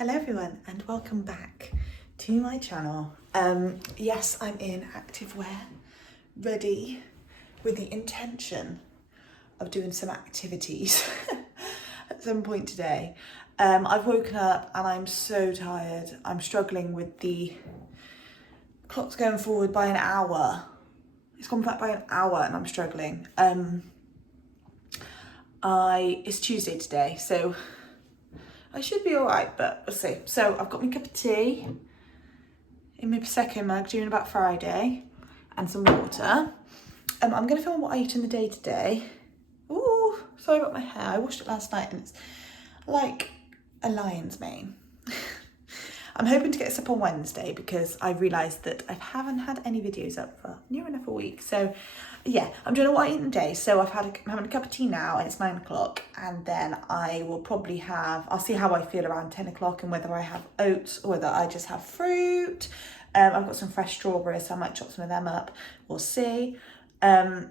Hello everyone and welcome back to my channel. Yes, I'm in active wear, ready with the intention of doing some activities at some point today. I've woken up and I'm so tired. I'm struggling with the clock's going forward by an hour. It's gone back by an hour and I'm struggling. It's Tuesday today, so I should be all right, but we'll see. So I've got my cup of tea in my Prosecco mug, doing about Friday, and some water. I'm going to film what I eat in the day today. Ooh, sorry about my hair. I washed it last night and it's like a lion's mane. I'm hoping to get this up on Wednesday because I realised that I haven't had any videos up for near enough a week. So yeah, I'm doing what I eat in the day. So I'm having a cup of tea now and it's 9 o'clock, and then I will probably I'll see how I feel around 10 o'clock and whether I have oats or whether I just have fruit. I've got some fresh strawberries, so I might chop some of them up. We'll see. Yeah,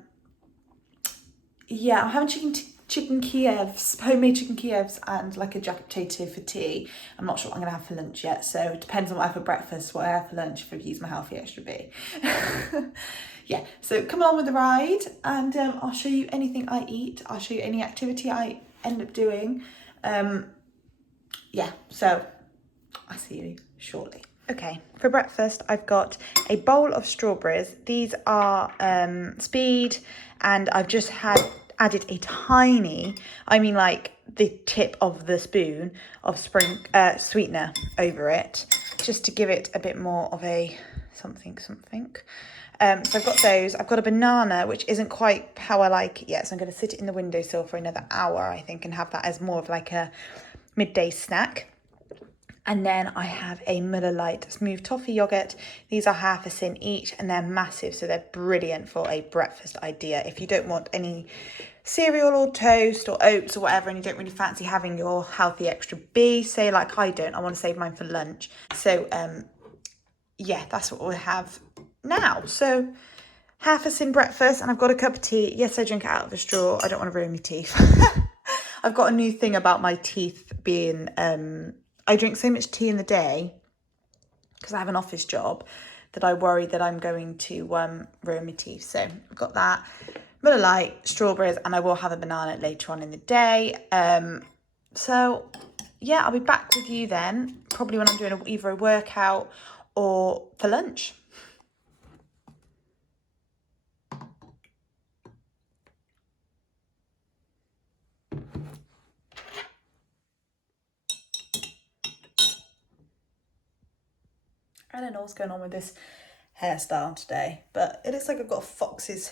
I'm having chicken Kievs, homemade chicken Kievs, and like a jacket potato for tea. I'm not sure what I'm gonna have for lunch yet, so it depends on what I have for breakfast, what I have for lunch, if I use my healthy extra B. Yeah, so come along with the ride and I'll show you anything I eat. I'll show you any activity I end up doing. Yeah, so I'll see you shortly. Okay, for breakfast, I've got a bowl of strawberries. These are Speed, and I've just added a tiny, like the tip of the spoon of sweetener over it, just to give it a bit more of a something. So I've got those. I've got a banana, which isn't quite how I like it yet, so I'm going to sit it in the windowsill for another hour, I think, and have that as more of like a midday snack. And then I have a Miller Lite smooth toffee yogurt. These are half a sin each and they're massive, so they're brilliant for a breakfast idea. If you don't want any cereal or toast or oats or whatever, and you don't really fancy having your healthy extra B, say like I don't, I want to save mine for lunch. So yeah, that's what we'll have now. So half a sin breakfast, and I've got a cup of tea. Yes, I drink it out of a straw. I don't want to ruin my teeth. I've got a new thing about my teeth being... I drink so much tea in the day because I have an office job that I worry that I'm going to ruin my teeth. So I've got that, Miller Lite, strawberries, and I will have a banana later on in the day. So yeah, I'll be back with you then, probably when I'm doing either a workout or for lunch. I don't know what's going on with this hairstyle today, but it looks like I've got a fox's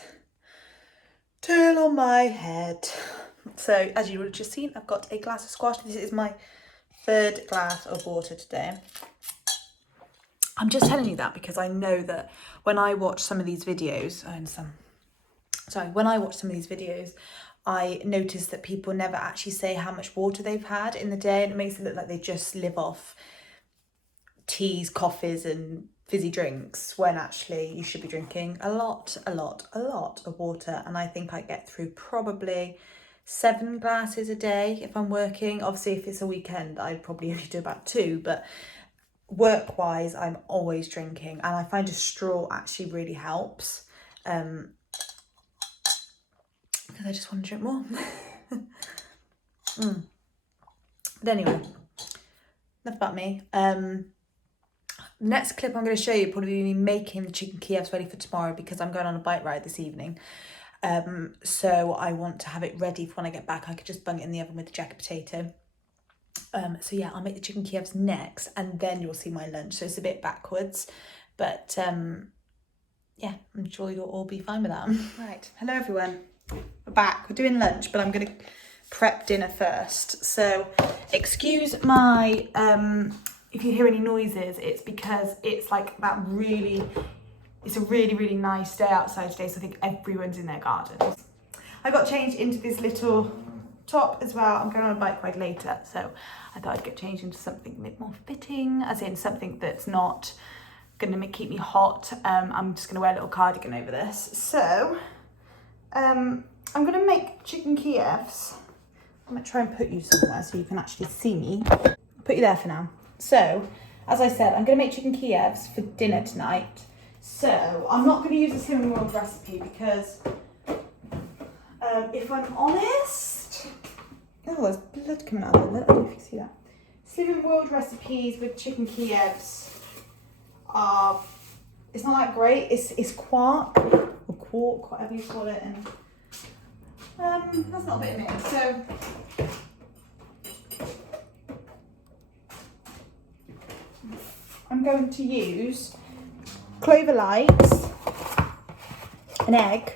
tail on my head. So as you would have just seen, I've got a glass of squash. This is my third glass of water today. I'm just telling you that because I know that when I watch some of these videos, I notice that people never actually say how much water they've had in the day, and it makes it look like they just live off teas, coffees and fizzy drinks, when actually you should be drinking a lot of water. And I think I get through probably 7 glasses a day if I'm working. Obviously, if it's a weekend, I'd probably only do about 2, but work-wise, I'm always drinking, and I find a straw actually really helps because I just want to drink more. But anyway, enough about me. Next clip I'm going to show you probably me making the chicken Kievs ready for tomorrow, because I'm going on a bike ride this evening. So I want to have it ready for when I get back. I could just bung it in the oven with the jacket potato. So yeah, I'll make the chicken Kievs next, and then you'll see my lunch. So it's a bit backwards, but yeah, I'm sure you'll all be fine with that. Right, hello everyone. We're back. We're doing lunch, but I'm going to prep dinner first. So excuse my... if you hear any noises, it's because it's like that it's a really nice day outside today, so I think everyone's in their gardens. I got changed into this little top as well. I'm going on a bike ride later, so I thought I'd get changed into something a bit more fitting, as in something that's not going to keep me hot. I'm just going to wear a little cardigan over this. So I'm going to make chicken Kievs. I'm going to try and put you somewhere so you can actually see me. I'll put you there for now. So, as I said, I'm going to make chicken Kievs for dinner tonight. So, I'm not going to use the cinnamon roll recipe because, if I'm honest, oh, there's blood coming out of it. I don't know if you can see that. Cinnamon rolled recipes with chicken Kievs are, it's not that great. It's quark or quark, whatever you call it, and that's not a bit of me. So I'm going to use clover lights, an egg,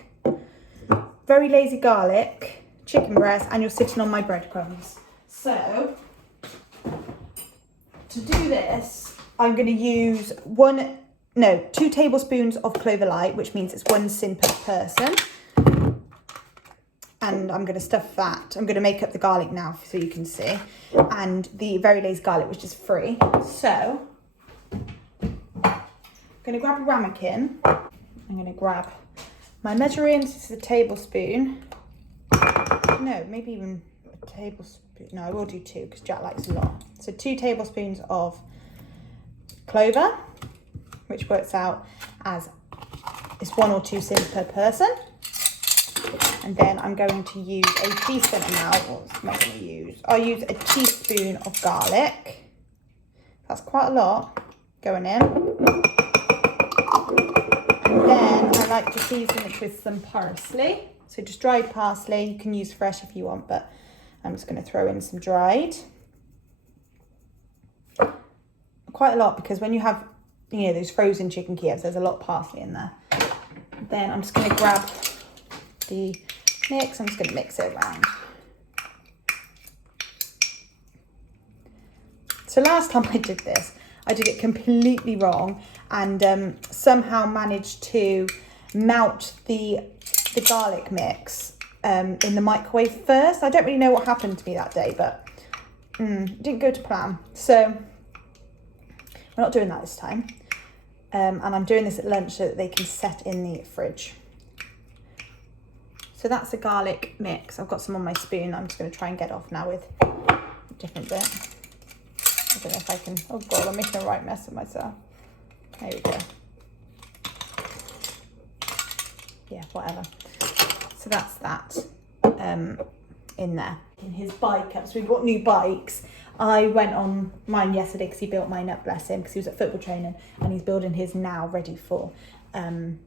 very lazy garlic, chicken breast, and you're sitting on my breadcrumbs. So to do this, I'm going to use 2 tablespoons of clover light, which means it's 1 sin per person. And I'm going to stuff that. I'm going to make up the garlic now so you can see. And the very lazy garlic, which is free. So I'm going to grab a ramekin. I'm going to grab my measuring. This is a tablespoon. No, maybe even a tablespoon. No, I will do 2 because Jack likes a lot. So 2 tablespoons of clover, which works out as it's 1 or 2 sins per person. And then I'm going to use a decent amount. What am I going to use? I'll use a teaspoon of garlic. That's quite a lot going in. And then I like to season it with some parsley. So just dried parsley. You can use fresh if you want, but I'm just going to throw in some dried. Quite a lot, because when you have, those frozen chicken Kievs, there's a lot of parsley in there. Then I'm just going to grab the mix. I'm just going to mix it around. So last time I did this, I did it completely wrong and somehow managed to melt the garlic mix in the microwave first. I don't really know what happened to me that day, but it didn't go to plan. So we're not doing that this time. And I'm doing this at lunch so that they can set in the fridge. So that's the garlic mix. I've got some on my spoon. I'm just going to try and get off now with a different bit. I don't know if I can. Oh God, I'm making a right mess of myself. There we go. Yeah, whatever. So that's that in there. In his bike up. So we've got new bikes. I went on mine yesterday because he built mine up, bless him, because he was at football training, and he's building his now ready for him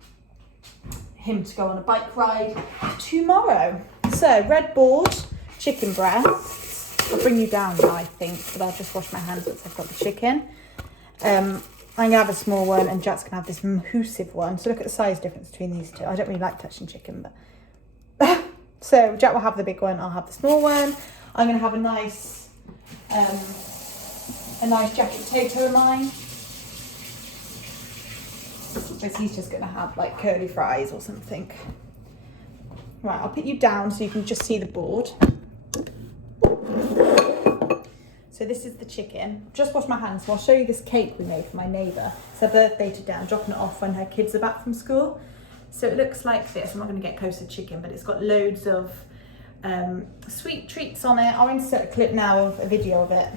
to go on a bike ride tomorrow. So red board, chicken breast. I'll bring you down now, I think, but I'll just wash my hands once I've got the chicken. I'm gonna have a small one and Jack's gonna have this massive one. So look at the size difference between these two. I don't really like touching chicken, but so Jack will have the big one, I'll have the small one. I'm gonna have a nice jacket potato in mine. Because he's just gonna have like curly fries or something. Right, I'll put you down so you can just see the board. So this is the chicken. Just washed my hands, so I'll show you this cake we made for my neighbour. It's her birthday today. I'm dropping it off when her kids are back from school. So it looks like this. I'm not going to get close to chicken, but it's got loads of sweet treats on it. I'll insert a clip now of a video of it.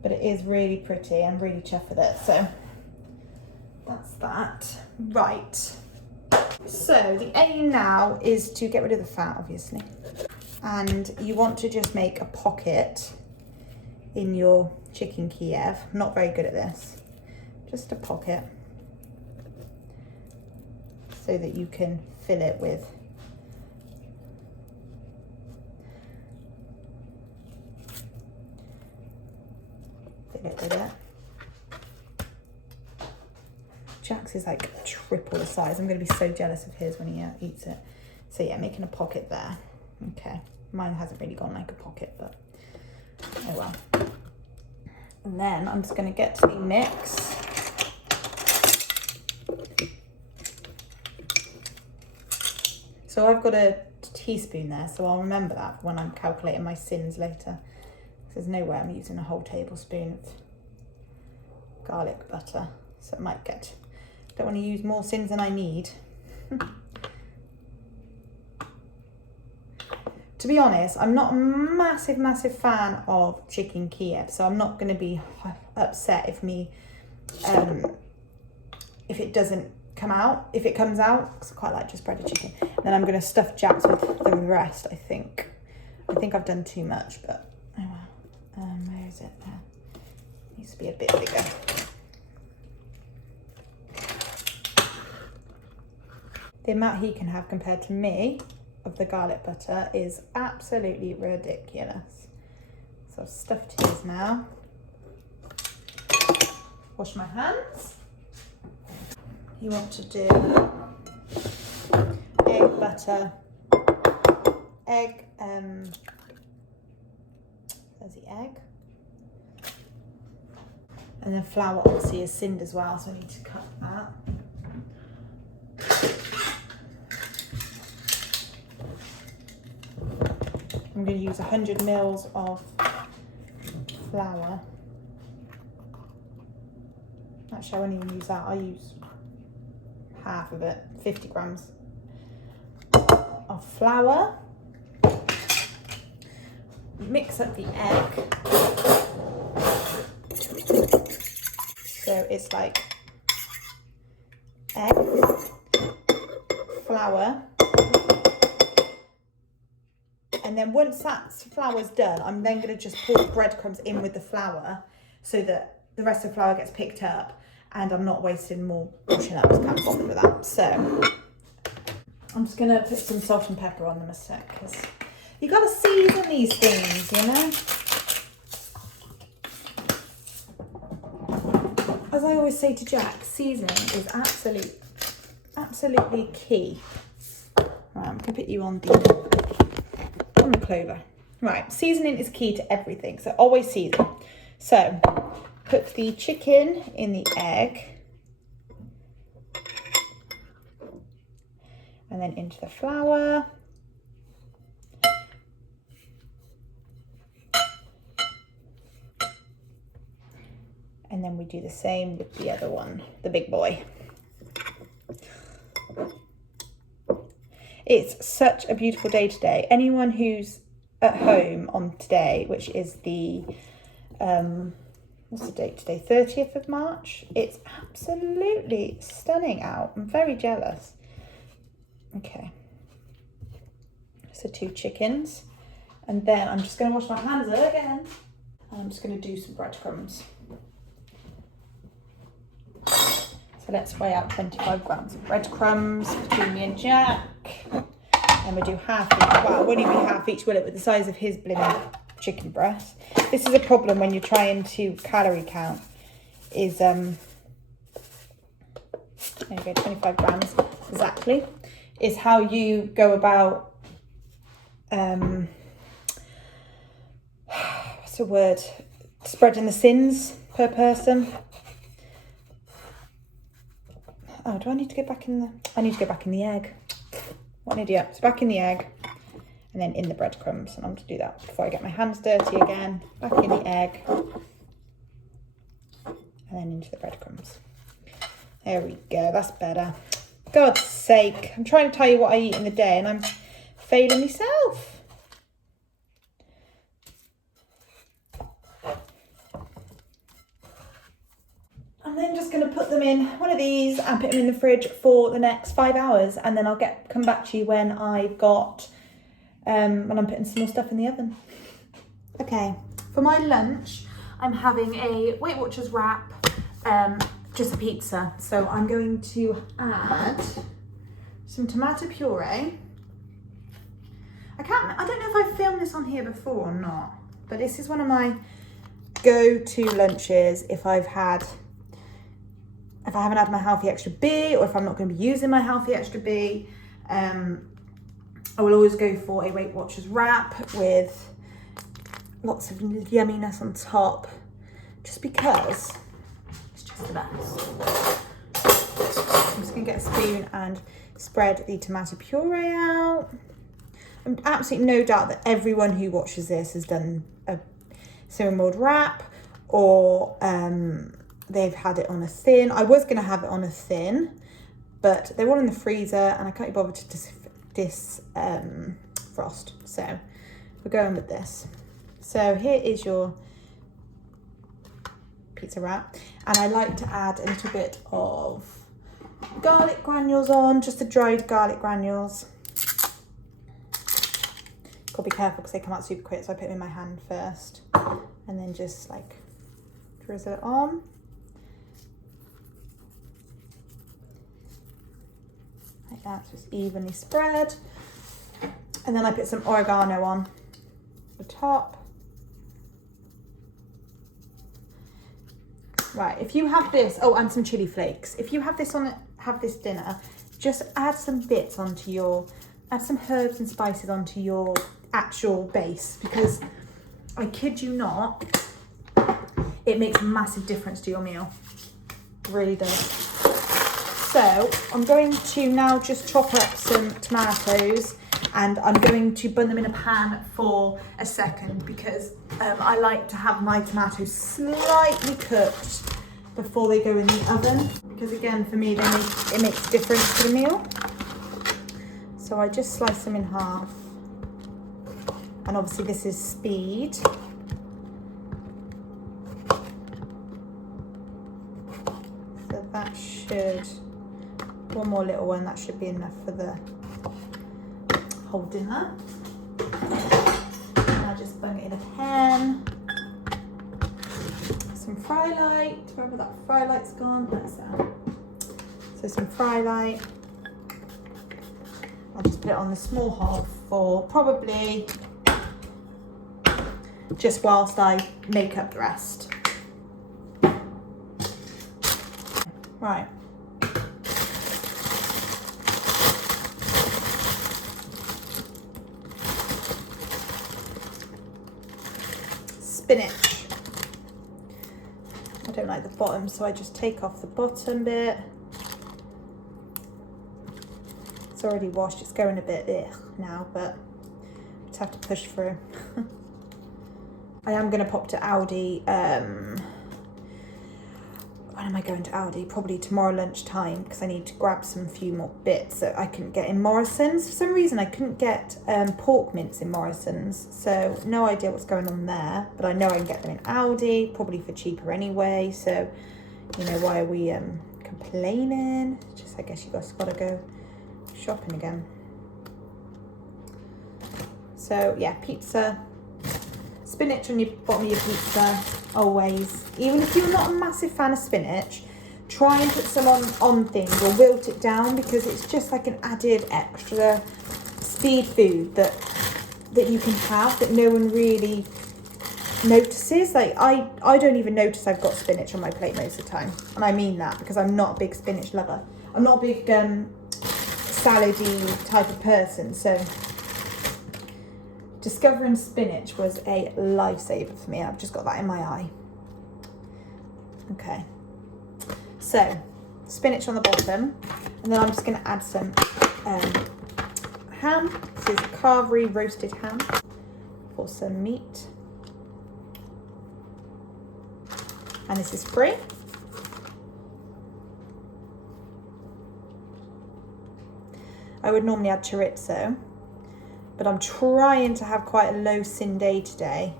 But it is really pretty. I'm really chuffed with it. So that's that. Right. So the aim now is to get rid of the fat, obviously. And you want to just make a pocket in your chicken Kiev. I'm not very good at this. Just a pocket. So that you can fill it with it. Jack's is like triple the size. I'm going to be so jealous of his when he eats it. So yeah, making a pocket there. Okay, mine hasn't really gone like a pocket, but oh well. And then I'm just going to get to the mix. So I've got a teaspoon there, so I'll remember that when I'm calculating my sins later. There's no way I'm using a whole tablespoon of garlic butter, so it might get, don't want to use more sins than I need. To to be honest, I'm not a massive fan of chicken Kiev, so I'm not going to be upset if if it doesn't come out. If it comes out, because I quite like just breaded chicken. Then I'm going to stuff Jax with the rest, I think. I think I've done too much, but oh well. Where is it? There. Needs to be a bit bigger. The amount he can have compared to me of the garlic butter is absolutely ridiculous. So I've stuffed his now. Wash my hands. You want to do egg, butter, egg, there's the egg. And then flour obviously is thinned as well, so I need to cut that. I'm going to use 100 mils of flour. Actually, I won't even use that. I'll use half of it, 50 grams of flour. Mix up the egg. So it's like egg, flour, and then once that flour's done, I'm then going to just pour the breadcrumbs in with the flour so that the rest of the flour gets picked up and I'm not wasting more washing up. I just can't bother with that. So I'm just going to put some salt and pepper on them a sec, because you got to season these things, you know. As I always say to Jack, seasoning is absolutely key. Right, I'm going to put you on the clover. Right, seasoning is key to everything, so always season. So put the chicken in the egg and then into the flour. And then we do the same with the other one, the big boy. It's such a beautiful day today. Anyone who's at home on today, which is the, what's the date today? 30th of March. It's absolutely stunning out. I'm very jealous. Okay. So 2 chickens. And then I'm just going to wash my hands again. And I'm just going to do some breadcrumbs. So let's weigh out 25 grams of breadcrumbs between me and Jack. And we'll do half each. Well, it won't even be half each, will it? With the size of his blimmin' chicken breast. This is a problem when you're trying to calorie count. Is there you go, 25 grams exactly. Is how you go about what's the word? Spreading the sins per person. Oh, do I need to go back in the... I need to go back in the egg. What an idiot. So back in the egg and then in the breadcrumbs. And I'm going to do that before I get my hands dirty again. Back in the egg and then into the breadcrumbs. There we go. That's better. God's sake. I'm trying to tell you what I eat in the day and I'm failing myself. I'm then just going to put them in one of these and put them in the fridge for the next 5 hours, and then I'll come back to you when I've got when I'm putting some more stuff in the oven. Okay, for my lunch I'm having a Weight Watchers wrap, just a pizza. So I'm going to add some tomato puree. I don't know if I've filmed this on here before or not, but this is one of my go-to lunches if I haven't had my Healthy Extra B, or if I'm not going to be using my Healthy Extra B. I will always go for a Weight Watchers wrap with lots of yumminess on top, just because it's just the best. I'm just going to get a spoon and spread the tomato puree out. I'm absolutely no doubt that everyone who watches this has done a cinnamon rolled wrap, or they've had it on a thin. I was going to have it on a thin, but they're all in the freezer and I can't be bothered to defrost. So we're going with this. So here is your pizza wrap, and I like to add a little bit of garlic granules on, just the dried garlic granules. Got to be careful because they come out super quick, so I put them in my hand first and then just like drizzle it on. Like that, just evenly spread. And then I put some oregano on the top. Right, if you have this, oh, and some chili flakes. If you have this dinner, just add some bits onto your, add some herbs and spices onto your actual base, because I kid you not, it makes a massive difference to your meal. It really does. So I'm going to now just chop up some tomatoes, and I'm going to bun them in a pan for a second, because I like to have my tomatoes slightly cooked before they go in the oven, because again, for me, it makes a difference to the meal. So I just slice them in half. And obviously this is speed. So that should, one more little one, that should be enough for the whole dinner. And I just bung it in a pan. Some fry light, wherever that fry light's gone, that's that. So some fry light. I'll just put it on the small hob for probably just whilst I make up the rest. Right. Spinach. I don't like the bottom, so I just take off the bottom bit. It's already washed, it's going a bit now, but just have to push through. I am going to pop to Aldi. When am I going to Aldi? Probably tomorrow lunchtime, because I need to grab some few more bits that I couldn't get in Morrison's. For some reason, I couldn't get pork mince in Morrison's, so no idea what's going on there. But I know I can get them in Aldi, probably for cheaper anyway. So, you know, why are we complaining? Just, I guess you guys got to go shopping again. So yeah, pizza. Spinach on your bottom of your pizza, always. Even if you're not a massive fan of spinach, try and put some on things or wilt it down, because it's just like an added extra speed food that you can have that no one really notices. Like I don't even notice I've got spinach on my plate most of the time. And I mean that because I'm not a big spinach lover. I'm not a big salady type of person, so discovering spinach was a lifesaver for me. I've just got that in my eye. Okay, so spinach on the bottom, and then I'm just going to add some ham. This is Carvery roasted ham for some meat, and this is free. I would normally add chorizo, but I'm trying to have quite a low sin day today.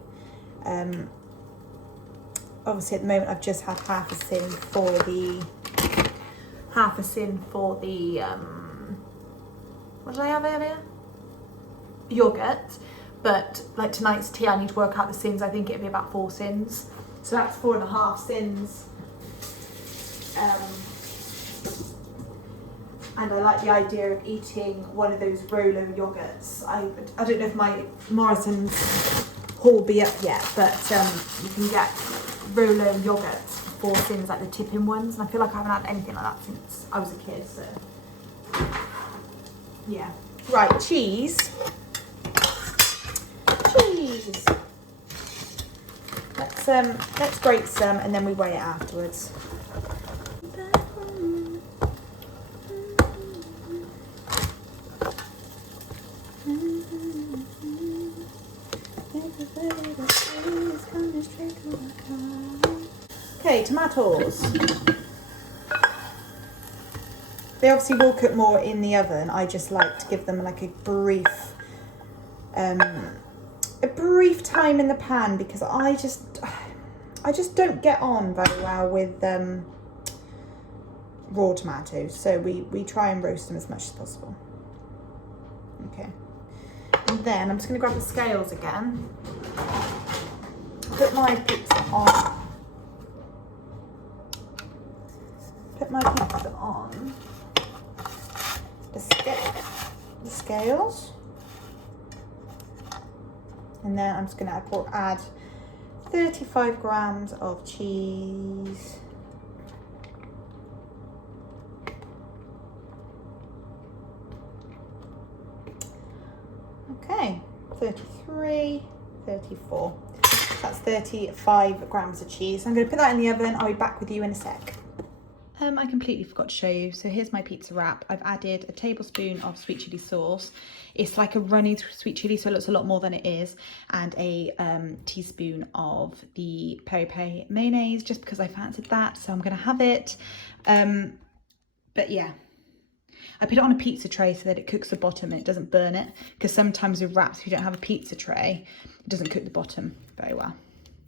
Obviously at the moment I've just had half a sin for the what did I have earlier? Yogurt. But like tonight's tea, I need to work out the sins. I think it'd be about 4 sins. So that's 4.5 sins. And I like the idea of eating one of those Rolo yogurts. I don't know if my Morrison's haul will be up yet, but you can get Rolo yogurts for things like the tipping ones. And I feel like I haven't had anything like that since I was a kid, so yeah. Right, cheese. Cheese. Let's grate some and then we weigh it afterwards. Okay, tomatoes. They obviously will cook more in the oven. I just like to give them like a brief a brief time in the pan because I just don't get on very well with raw tomatoes. So we try and roast them as much as possible. Okay. And then I'm just going to grab the scales again. Put my pizza on. The scales. And then I'm just going to add 35 grams of cheese. Okay, 33, 34. That's 35 grams of cheese. I'm going to put that in the oven. I'll be back with you in a sec. I completely forgot to show you. So here's my pizza wrap. I've added a tablespoon of sweet chili sauce. It's like a runny sweet chili, so it looks a lot more than it is. And a teaspoon of the peri peri mayonnaise, just because I fancied that. So I'm going to have it. But yeah, I put it on a pizza tray so that it cooks the bottom and it doesn't burn it. Because sometimes with wraps, if you don't have a pizza tray, it doesn't cook the bottom very well.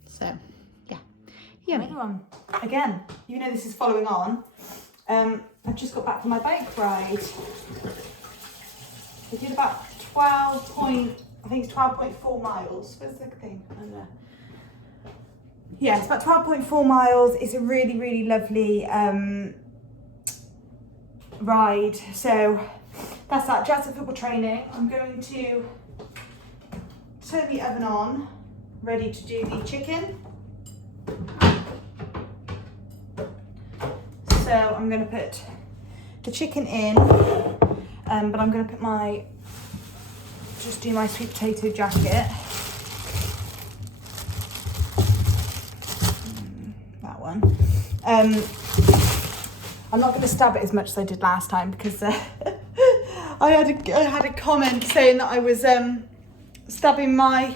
So yeah, yummy. Everyone, again, you know this is following on. I've just got back from my bike ride. I did about 12.4 miles. Where's the thing? I don't know. Yeah, it's about 12.4 miles. It's a really, really lovely ride. So that's that. Jazz at football training. I'm going to turn the oven on, ready to do the chicken. So I'm going to put the chicken in, but I'm going to put just do my sweet potato jacket. That one. I'm not going to stab it as much as I did last time because I had a comment saying that I was stabbing my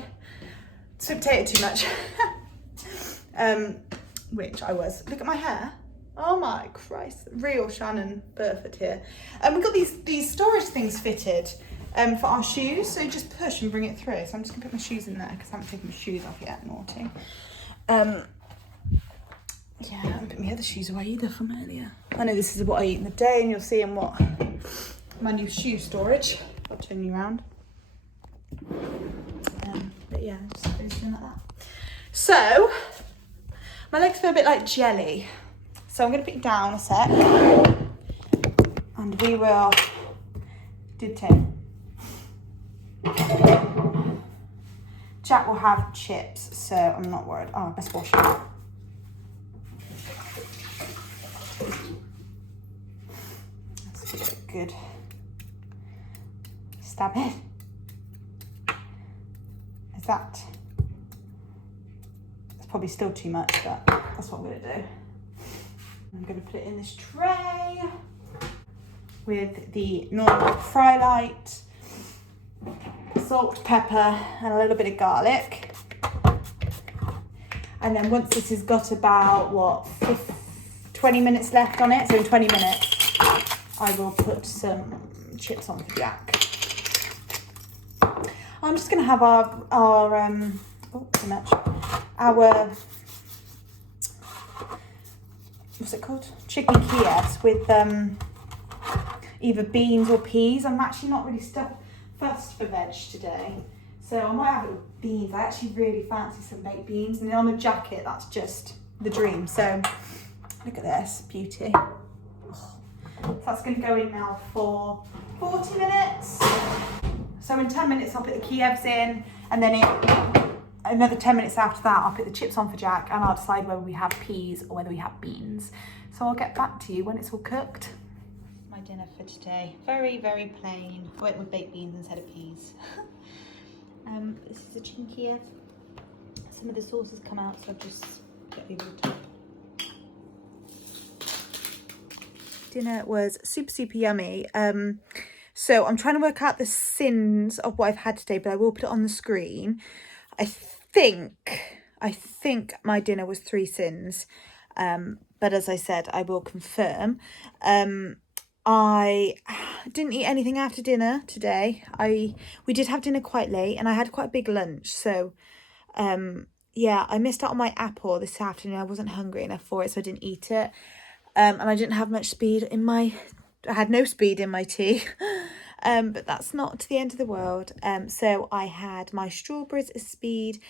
sweet potato too much, which I was. Look at my hair. Oh my Christ, real Shannon Burford here. We've got these storage things fitted for our shoes, so just push and bring it through. So I'm just gonna put my shoes in there because I haven't taken my shoes off yet, naughty. Yeah, I haven't put my other shoes away either from earlier. I know this is what I eat in the day, and you'll see in what my new shoe storage. I'll turn you around. But yeah, just doing like that. So my legs feel a bit like jelly. So I'm going to put it down a sec, and we will do 10. Jack will have chips, so I'm not worried. Oh, I best wash it. Let's give it a good stab in. Is that? It's probably still too much, but that's what I'm going to do. I'm going to put it in this tray with the normal fry light, salt, pepper, and a little bit of garlic. And then once this has got about, 20 minutes left on it, so in 20 minutes, I will put some chips on for Jack. I'm just going to have our what's it called? Chicken Kievs with either beans or peas. I'm actually not really fussed for veg today, so I might have it with beans. I actually really fancy some baked beans, and on a jacket, that's just the dream. So look at this beauty. So that's going to go in now for 40 minutes. So in 10 minutes, I'll put the Kievs in, and then another 10 minutes after that, I'll put the chips on for Jack, and I'll decide whether we have peas or whether we have beans. So I'll get back to you when it's all cooked. My dinner for today, very, very plain. I went with baked beans instead of peas. This is a chicken Kiev. Some of the sauce has come out, so I've just got the top. Dinner was super, super yummy. So I'm trying to work out the sins of what I've had today, but I will put it on the screen. I think my dinner was 3 sins, but as I said, I will confirm. I didn't eat anything after dinner today. We did have dinner quite late, and I had quite a big lunch, so yeah, I missed out on my apple this afternoon. I wasn't hungry enough for it, so I didn't eat it. And I didn't have much speed in my, I had no speed in my tea. But that's not the end of the world. So I had my strawberries as speed,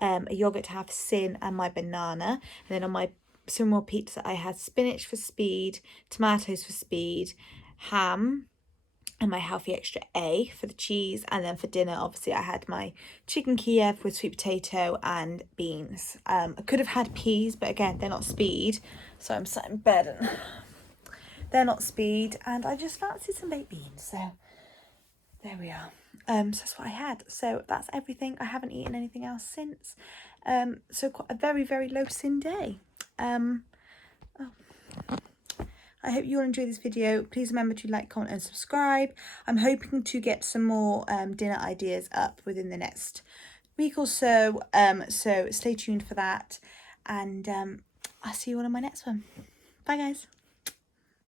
a yogurt to have sin, and my banana. And then on my simmer pizza, I had spinach for speed, tomatoes for speed, ham, and my healthy extra A for the cheese. And then for dinner, obviously, I had my chicken Kiev with sweet potato and beans. I could have had peas, but again, they're not speed. So I'm sat in bed and they're not speed. And I just fancied some baked beans. So there we are. So that's what I had. So that's everything. I haven't eaten anything else since. So quite a very, very low sin day. I hope you all enjoy this video. Please remember to like, comment and subscribe. I'm hoping to get some more dinner ideas up within the next week or so. So stay tuned for that. And I'll see you all in my next one. Bye guys.